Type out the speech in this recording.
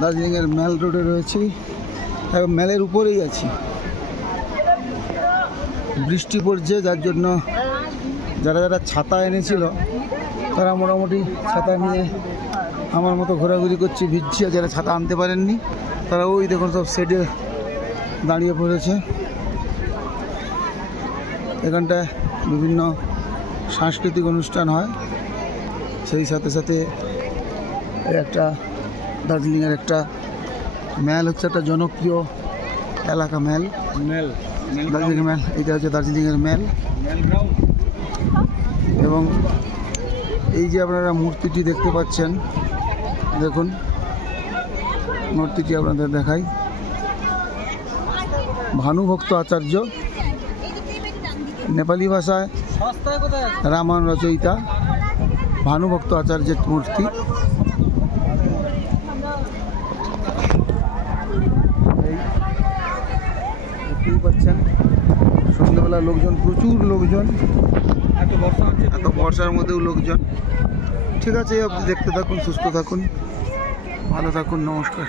দার্জিলিংয়ের মেল রোডে রয়েছি, এবং মেলের উপরেই আছি। বৃষ্টি পড়ছে, যার জন্য যারা যারা ছাতা এনেছিল তারা মোটামুটি ছাতা নিয়ে আমার মতো ঘোরাঘুরি করছে, ভিজছে। যারা ছাতা আনতে পারেননি তারা ওই দেখুন সব সেটে দাঁড়িয়ে পড়েছে। এখানটায় বিভিন্ন সাংস্কৃতিক অনুষ্ঠান হয়, সেই সাথে সাথে একটা দার্জিলিংয়ের একটা মেল হচ্ছে একটা জনপ্রিয় এলাকা। মেল দার্জিলিং মেল, এটা হচ্ছে দার্জিলিংয়ের মেল। এবং এই যে আপনারা মূর্তিটি দেখতে পাচ্ছেন, দেখুন মূর্তিটি আপনাদের দেখাই। ভানুভক্ত আচার্য, নেপালি ভাষায় রামায়ণ রচয়িতা ভানুভক্ত আচার্যের মূর্তি। দেখতেই পাচ্ছেন সন্ধ্যেবেলা লোকজন, প্রচুর লোকজন, এত বর্ষার মধ্যেও লোকজন। ঠিক আছে, আপনি দেখতে থাকুন, সুস্থ থাকুন, ভালো থাকুন, নমস্কার।